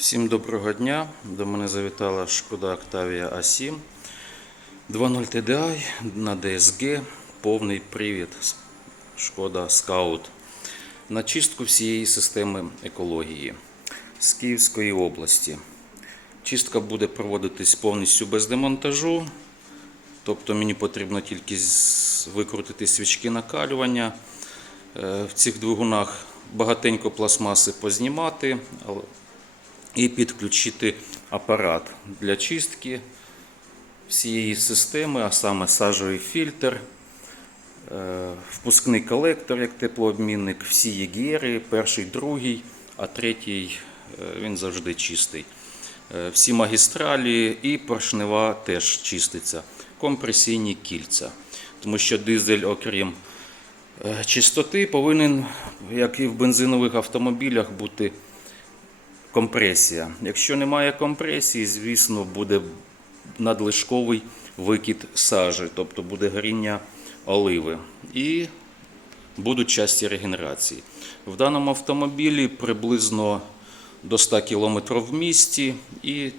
Всім доброго дня. До мене завітала шкода Octavia A7 2.0 TDI на DSG, повний привід шкода Scout на чистку всієї системи екології з Київської області. Чистка буде проводитись повністю без демонтажу, тобто мені потрібно тільки викрутити свічки накалювання. Е, В цих двигунах багатенько пластмаси познімати і підключити апарат для чистки всієї системи, а саме сажовий фільтр, е, впускний колектор як теплообмінник, всі єгери, перший, другий, а третій е, він завжди чистий. Е, Всі магістралі і поршнева теж чиститься, компресійні кільця. Тому що дизель, окрім чистоти, повинен, як і в бензинових автомобілях, бути компресія. Якщо немає компресії, звісно, буде надлишковий викид сажі, тобто буде горіння оливи. І будуть часті регенерації. В даному автомобілі приблизно до 100 км в місті і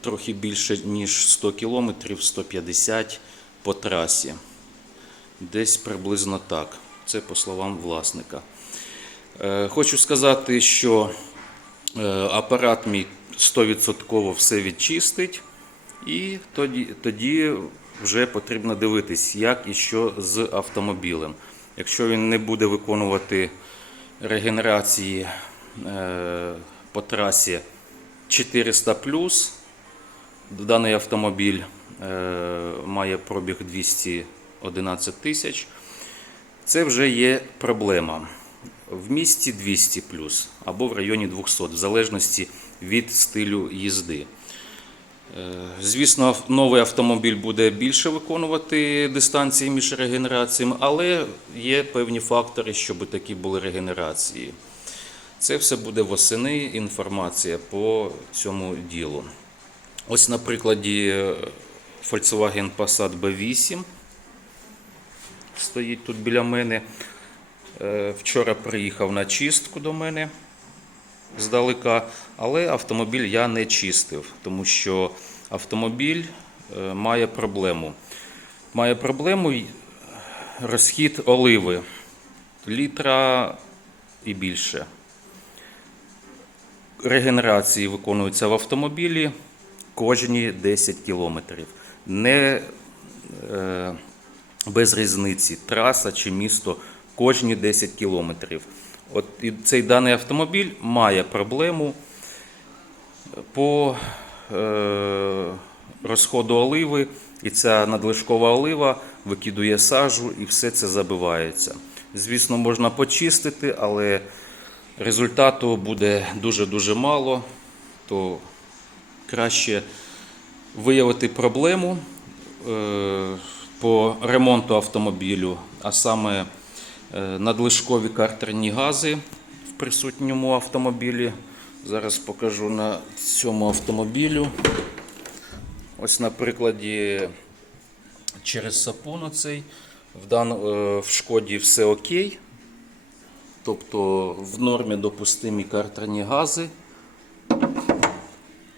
трохи більше, ніж 100 км, 150 по трасі. Десь приблизно так. Це по словам власника. Е, Хочу сказати, що апарат мій 100% все відчистить, і тоді, тоді вже потрібно дивитись, як і що з автомобілем. Якщо він не буде виконувати регенерації е, по трасі 400 даний автомобіль е, має пробіг 211 тисяч. Це вже є проблема. В місті 200 плюс або в районі 200, в залежності від стилю їзди. Е, Звісно, новий автомобіль буде більше виконувати дистанції між регенераціями, але є певні фактори, щоб такі були регенерації. Це все буде восени інформація по цьому ділу. Ось на прикладі е, Volkswagen Passat B8 стоїть тут біля мене. Е, Вчора приїхав на чистку до мене здалека, але автомобіль я не чистив, тому що автомобіль е, має проблему. Має проблему розхід оливи літра і більше. Регенерації виконуються в автомобілі кожні 10 кілометрів. Не е, без різниці, траса чи місто кожні 10 кілометрів. От і цей даний автомобіль має проблему по е, розходу оливи, і ця надлишкова олива викидує сажу і все це забивається. Звісно, можна почистити, але результату буде дуже-дуже мало, то краще виявити проблему е, по ремонту автомобілю, а саме надлишкові картерні гази в присутньому автомобілі. Зараз покажу на цьому автомобілю. Ось на прикладі через сапун оцей. В, дан, е, в шкоді все окей. Тобто в нормі допустимі картерні гази.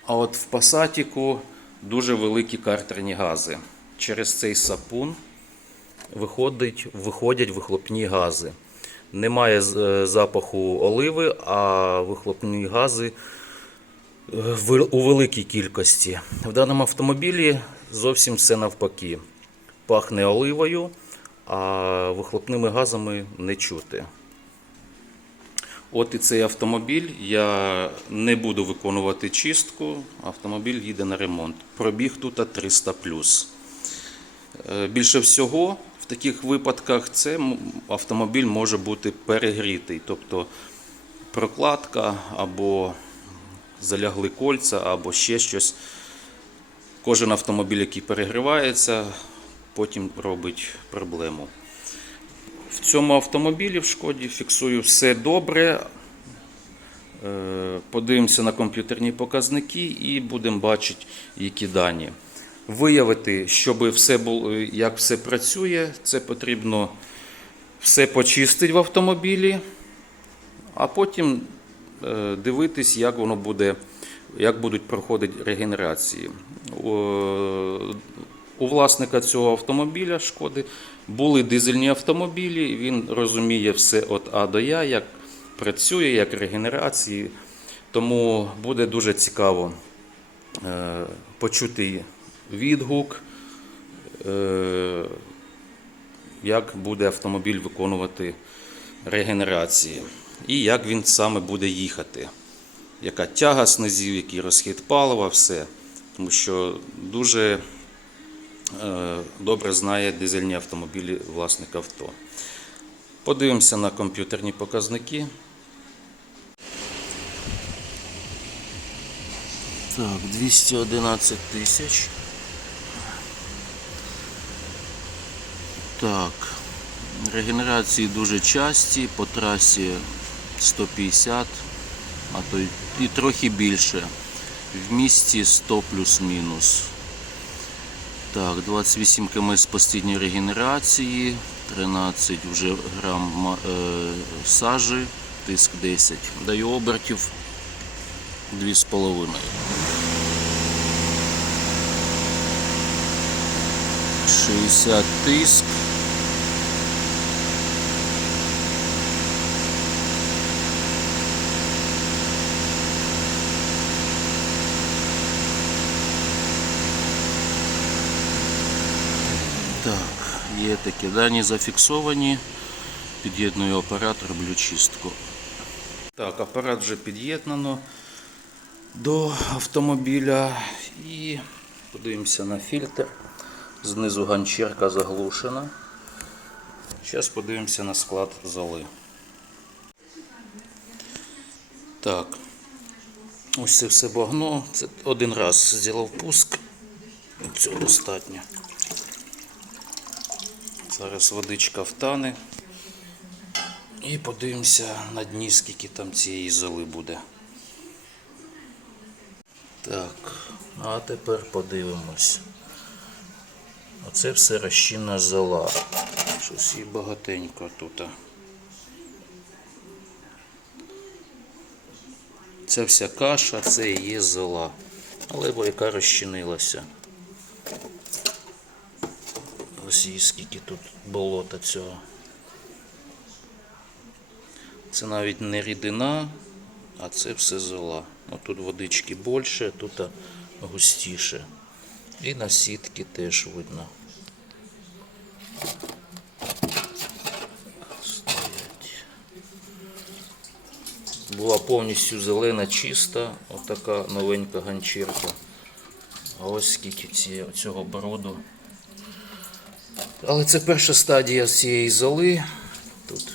А от в пасатіку дуже великі картерні гази. Через цей сапун виходить, виходять вихлопні гази. Немає е, запаху оливи, а вихлопні гази е, у великій кількості. В даному автомобілі зовсім все навпаки. Пахне оливою, а вихлопними газами не чути. От і цей автомобіль я не буду виконувати чистку. Автомобіль їде на ремонт. Пробіг тут 300 Е, Більше всього в таких випадках це автомобіль може бути перегрітий, тобто прокладка або залягли кольця, або ще щось. Кожен автомобіль, який перегрівається, потім робить проблему. В цьому автомобілі в шкоді фіксую все добре. Е, Подивимося на комп'ютерні показники і будемо бачити, які дані. Виявити, щоб все було, як все працює, це потрібно все почистити в автомобілі, а потім е, дивитись, як воно буде як будуть проходити регенерації. У, у власника цього автомобіля шкоди були дизельні автомобілі. Він розуміє все від А до Я, як працює, як регенерації. Тому буде дуже цікаво е, почути відгук, е, як буде автомобіль виконувати регенерації і як він саме буде їхати. Яка тяга снизів, який розхід палива, все. Тому що дуже е, добре знає дизельні автомобілі власник авто. Подивимося на комп'ютерні показники. Так, 211 тисяч. Так, регенерації дуже часті, по трасі 150, а то і трохи більше. В місті 100 плюс-мінус. Так, 28 км з постійної регенерації, 13 вже грам е, сажі, тиск 10. Даю обертів 2,5. Шістдесят тиск. Так, є такі дані зафіксовані. Під'єдную апарат, роблю чистку. Так, апарат вже під'єднано до автомобіля і подивимося на фільтр. Знизу ганчірка заглушена. Зараз подивимося на склад золи. Так. Ось це все багно. Це один раз зробив пуск. Цього достатньо. Зараз водичка втане. І подивимося на дні, скільки там цієї золи буде. Так, а тепер подивимось. Оце все розчинна зола. Щось і багатенько тут. Ця вся каша, це і є зола. Але яка розчинилася. І скільки тут болота цього. Це навіть не рідина, а це все зола. Ну, тут водички більше, тут густіше. І на сітки теж видно. Була повністю зелена, чиста, отака новенька ганчірка. А ось скільки цього броду. Але це перша стадія цієї золи. Тут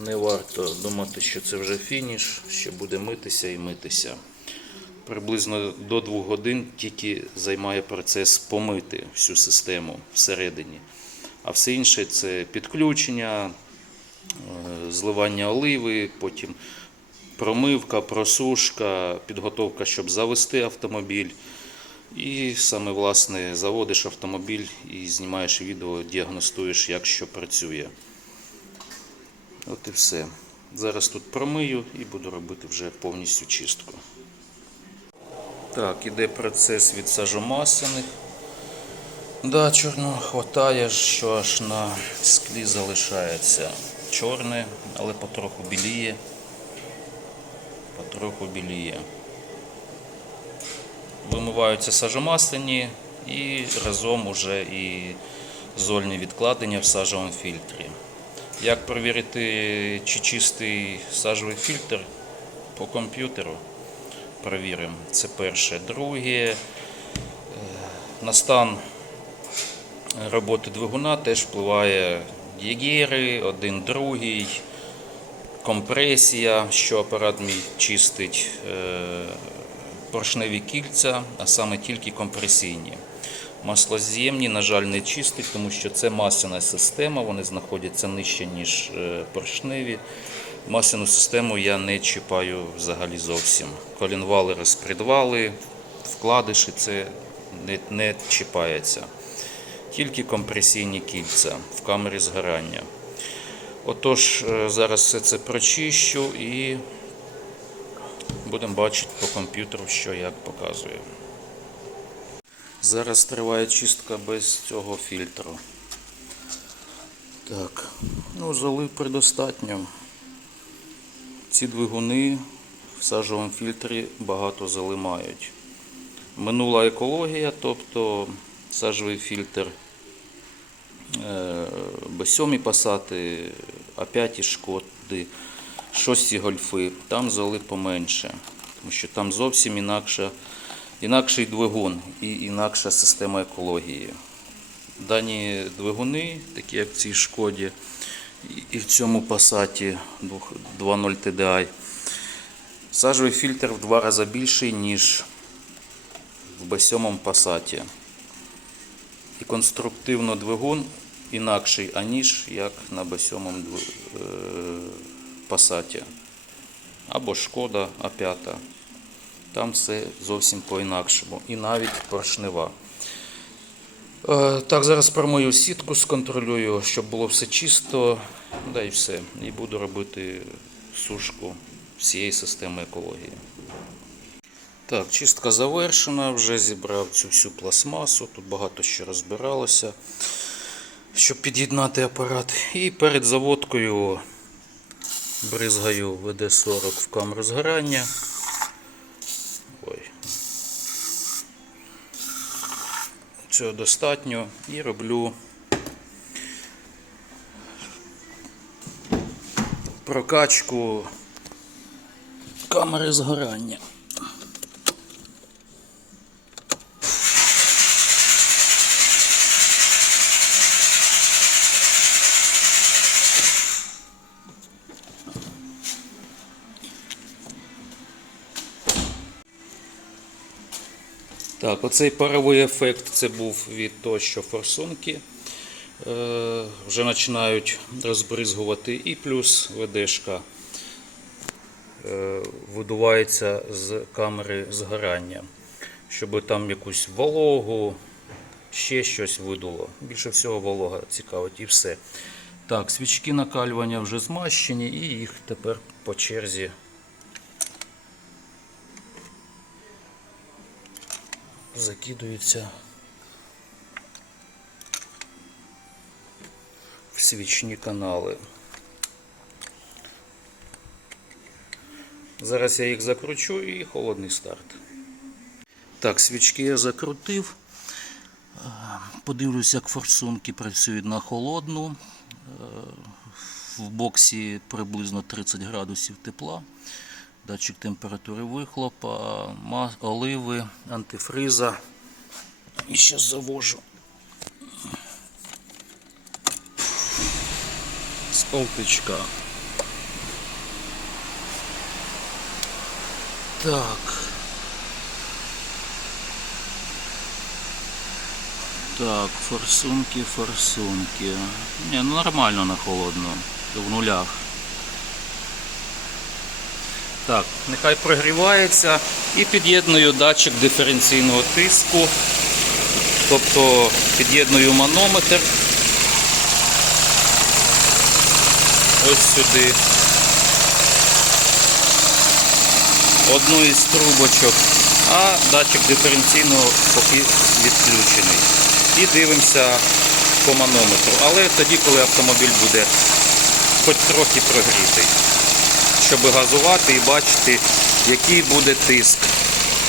не варто думати, що це вже фініш, ще буде митися і митися. Приблизно до 2 годин тільки займає процес помити всю систему всередині. А все інше це підключення, е, зливання оливи, потім промивка, просушка, підготовка, щоб завести автомобіль. І саме власне заводиш автомобіль і знімаєш відео, діагностуєш, як що працює. От і все. Зараз тут промию і буду робити вже повністю чистку. Так, іде процес від сажомасляних. Да, чорного хватає, що аж на склі залишається чорне, але потроху біліє. Потроху біліє. Вимиваються сажомасляні і разом уже і зольні відкладення в сажовому фільтрі. Як перевірити, чи чистий сажовий фільтр по комп'ютеру? Перевіримо. Це перше. Друге, е, на стан роботи двигуна теж впливає дієгери, один другий, компресія, що апарат мій чистить, е, поршневі кільця, а саме тільки компресійні. Маслоз'ємні, на жаль, не чистить, тому що це масляна система, вони знаходяться нижче, ніж е, поршневі. Масляну систему я не чіпаю взагалі зовсім. Колінвали, розпредвали, вкладиші це не, не чіпається. Тільки компресійні кільця в камері згорання. Отож, е, зараз все це прочищу і будемо бачити по комп'ютеру, що як показує. Зараз триває чистка без цього фільтру. Так, ну залив предостатньо. Ці двигуни в сажовому фільтрі багато залимають. Минула екологія, тобто сажовий фільтр е, Б7 пасати, А5 шкоди, 6 гольфи, там зали поменше, тому що там зовсім інакша, інакший двигун і інакша система екології. Дані двигуни, такі як в цій шкоді, і в цьому пасаті 2.0 TDI, сажовий фільтр в два рази більший, ніж в B7 пасаті. І конструктивно двигун інакший, аніж як на B7 пасаті. Або шкода А5. Там все зовсім по-інакшому. І навіть поршнева. Е, Так, зараз промою сітку, сконтролюю, щоб було все чисто. Да і все. І буду робити сушку всієї системи екології. Так, чистка завершена, вже зібрав цю всю пластмасу, тут багато що розбиралося, щоб під'єднати апарат. І перед заводкою бризгаю ВД-40 в камеру згорання. Ой. Цього достатньо і роблю прокачку камери згорання. Так, оцей паровий ефект це був від того, що форсунки е, вже починають розбризгувати, і плюс ВДшка е, видувається з камери згорання, щоб там якусь вологу, ще щось видуло. Більше всього волога цікавить і все. Так, свічки накалювання вже змащені, і їх тепер по черзі закидуються в свічні канали. Зараз я їх закручу і холодний старт. Так, свічки я закрутив. Подивлюся, як форсунки працюють на холодну. Е, В боксі приблизно 30 градусів тепла. Датчик температури вихлопа, оливи, антифриза. І ще завожу. З полтичка. Так. Так, форсунки, форсунки. Ні, ну нормально на холодно. В нулях. Так, нехай прогрівається і під'єдную датчик диференційного тиску. Тобто під'єдную манометр. Ось сюди. Одну із трубочок, а датчик диференційного поки відключений. І дивимося по манометру. Але тоді, коли автомобіль буде хоч трохи прогрітий щоб газувати і бачити, який буде тиск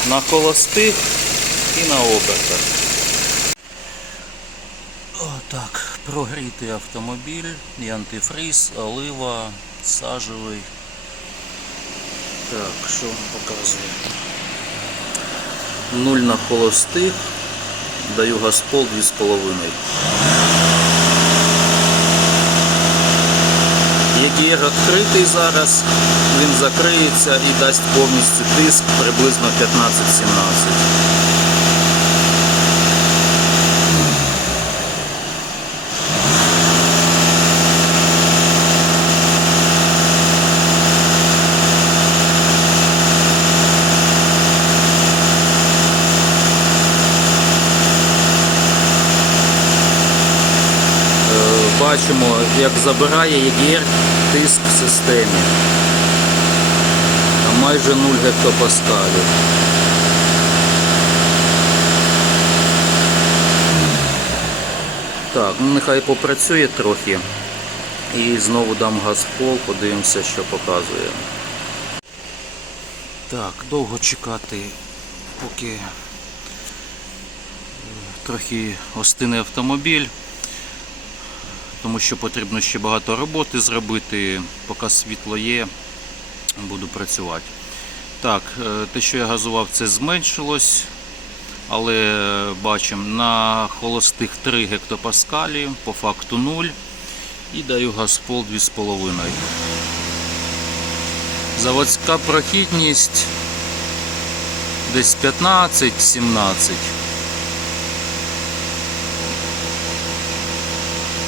на холостих і на обертах. Отак, прогрітий автомобіль, і антифриз, олива, сажевий. Так, що він показує? Нуль на холостих, даю газпол 2,5. EDR відкритий зараз, він закриється і дасть повністю тиск приблизно 15-17. Е, Бачимо, як забирає EGR тиск в системі. майже 0 гектопаскалів. Так, ну нехай попрацює трохи. І знову дам газ в пол, подивимося, що показує. Так, довго чекати, поки е, трохи остине автомобіль, тому що потрібно ще багато роботи зробити, поки світло є, буду працювати. Так, е, те, що я газував, це зменшилось, але е, бачимо на холостих 3 гектопаскалі, по факту 0 і даю газ пол 2,5. Заводська прохідність десь 15-17.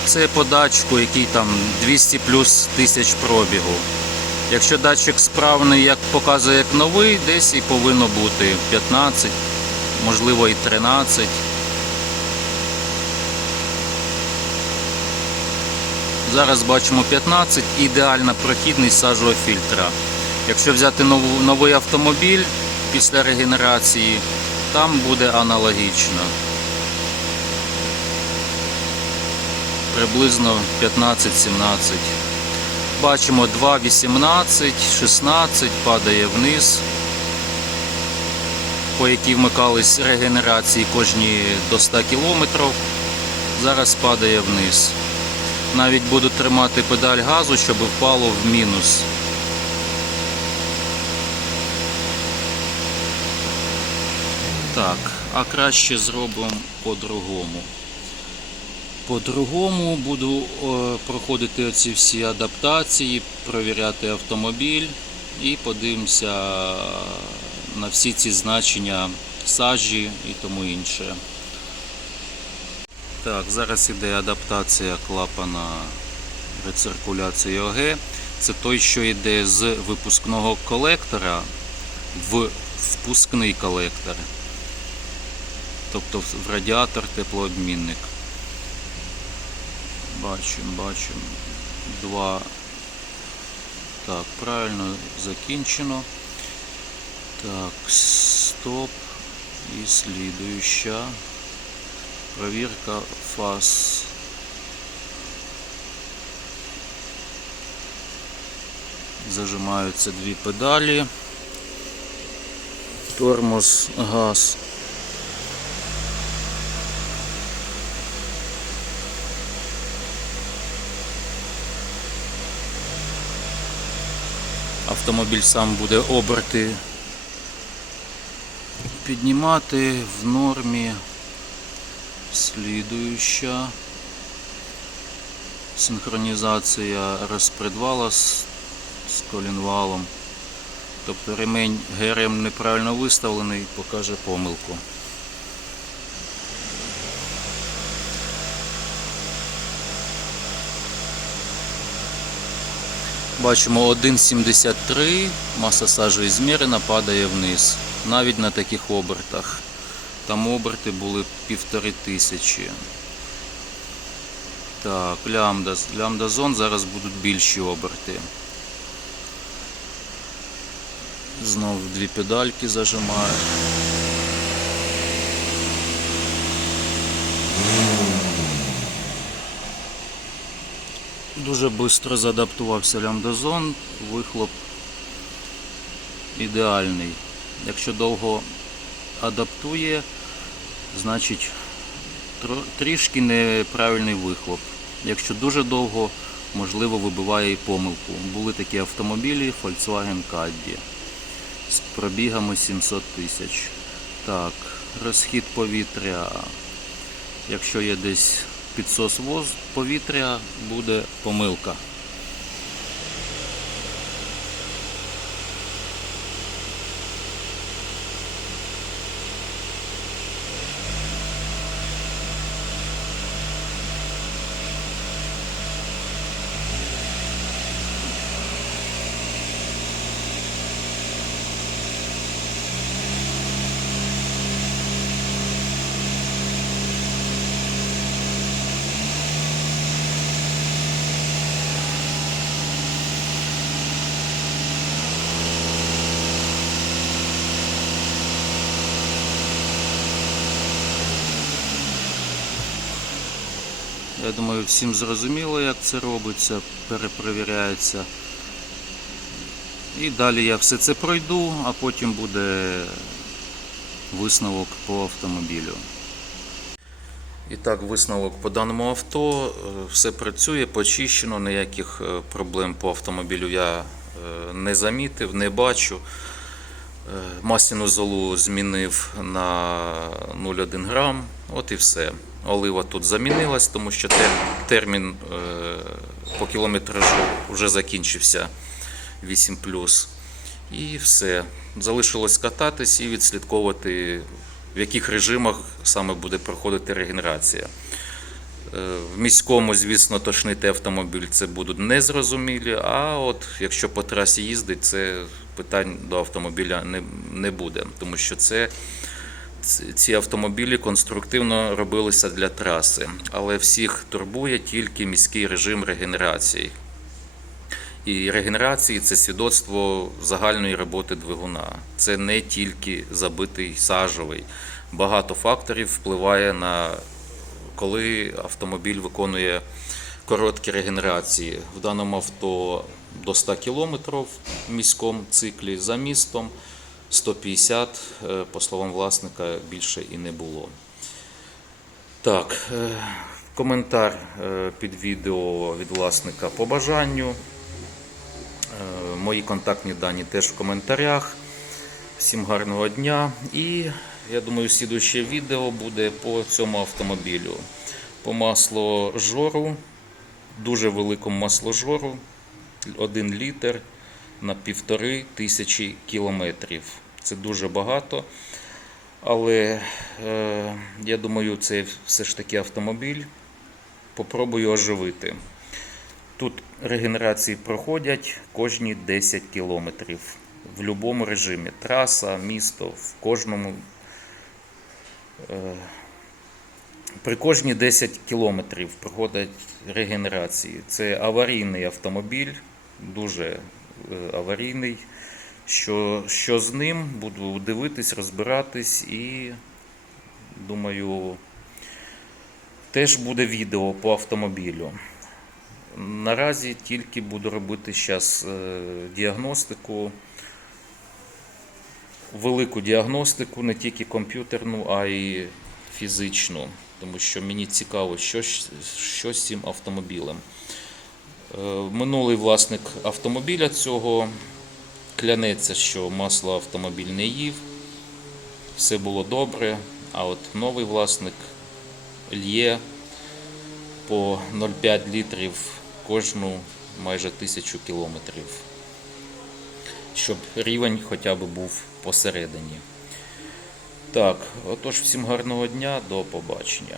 Це по датчику, який там 200 плюс тисяч пробігу. Якщо датчик справний, як показує як новий, десь і повинно бути 15, можливо і 13. Зараз бачимо 15, ідеальна прохідність сажового фільтра. Якщо взяти новий автомобіль після регенерації, там буде аналогічно. Приблизно 15-17. Бачимо 2,18, 16 падає вниз, по якій вмикались регенерації кожні до 100 км. Зараз падає вниз. Навіть буду тримати педаль газу, щоб впало в мінус. Так, а краще зробимо по-другому. По-другому буду е, проходити оці всі адаптації, провіряти автомобіль і подивимося на всі ці значення сажі і тому інше. Так, зараз іде адаптація клапана рециркуляції ОГ. Це той, що йде з випускного колектора в впускний колектор. Тобто в радіатор теплообмінник. Бачимо, бачимо. Два. Так, правильно закінчено. Так, стоп. І слідуюча. Провірка фаз. Зажимаються дві педалі. Тормоз, газ. Автомобіль сам буде оберти піднімати в нормі. Слідуюча синхронізація розпредвала з, з колінвалом. Тобто ремень ГРМ неправильно виставлений, покаже помилку. Бачимо 1,73, маса сажі змірена, падає вниз. Навіть на таких обертах. Там оберти були півтори тисячі. Так, лямбда. Лямбда зон зараз будуть більші оберти. Знов дві педальки зажимаю. Дуже швидко задаптувався лямбдазон, вихлоп ідеальний. Якщо довго адаптує, значить трішки неправильний вихлоп. Якщо дуже довго, можливо, вибиває і помилку. Були такі автомобілі Volkswagen Caddy з пробігами 700 тисяч. Так, розхід повітря. Якщо є десь підсос повітря, буде помилка. Я думаю, всім зрозуміло, як це робиться, перепровіряється. І далі я все це пройду, а потім буде висновок по автомобілю. І так, висновок по даному авто. Е, Все працює, почищено, ніяких е, проблем по автомобілю я е, не замітив, не бачу. Масляну золу змінив на 0,1 грам, от і все. Олива тут замінилась, тому що термін е, по кілометражу вже закінчився 8 І все. Залишилось кататись і відслідковувати, в яких режимах саме буде проходити регенерація. Е, В міському, звісно, тошнити автомобіль це будуть незрозумілі, а от якщо по трасі їздить, це питань до автомобіля не, буде, тому що це ці автомобілі конструктивно робилися для траси, але всіх турбує тільки міський режим регенерації. І регенерації це свідоцтво загальної роботи двигуна. Це не тільки забитий сажовий. Багато факторів впливає на коли автомобіль виконує короткі регенерації. В даному авто до 100 км в міському циклі за містом 150, е, по словам власника, більше і не було. Так, е, коментар е, під відео від власника по бажанню. Мої контактні дані теж в коментарях. Всім гарного дня. І я думаю, слідуюче відео буде по цьому автомобілю. По масложору, дуже великому масложору, 1 літр на півтори тисячі кілометрів. Це дуже багато. Але е, я думаю, це все ж таки автомобіль. Попробую оживити. Тут регенерації проходять кожні 10 кілометрів в будь-якому режимі. Траса, місто, в кожному. е, При кожні 10 кілометрів проходять регенерації. Це аварійний автомобіль, дуже аварійний. Що, що з ним буду дивитись, розбиратись і думаю, теж буде відео по автомобілю. Наразі тільки буду робити зараз діагностику, велику діагностику, не тільки комп'ютерну, а й фізичну, тому що мені цікаво, що, що з цим автомобілем. Е, Минулий власник автомобіля цього клянеться, що масло автомобіль не їв, все було добре, а от новий власник лє по 0,5 літрів кожну майже тисячу кілометрів, щоб рівень хоча б був посередині. Так, отож, всім гарного дня, до побачення.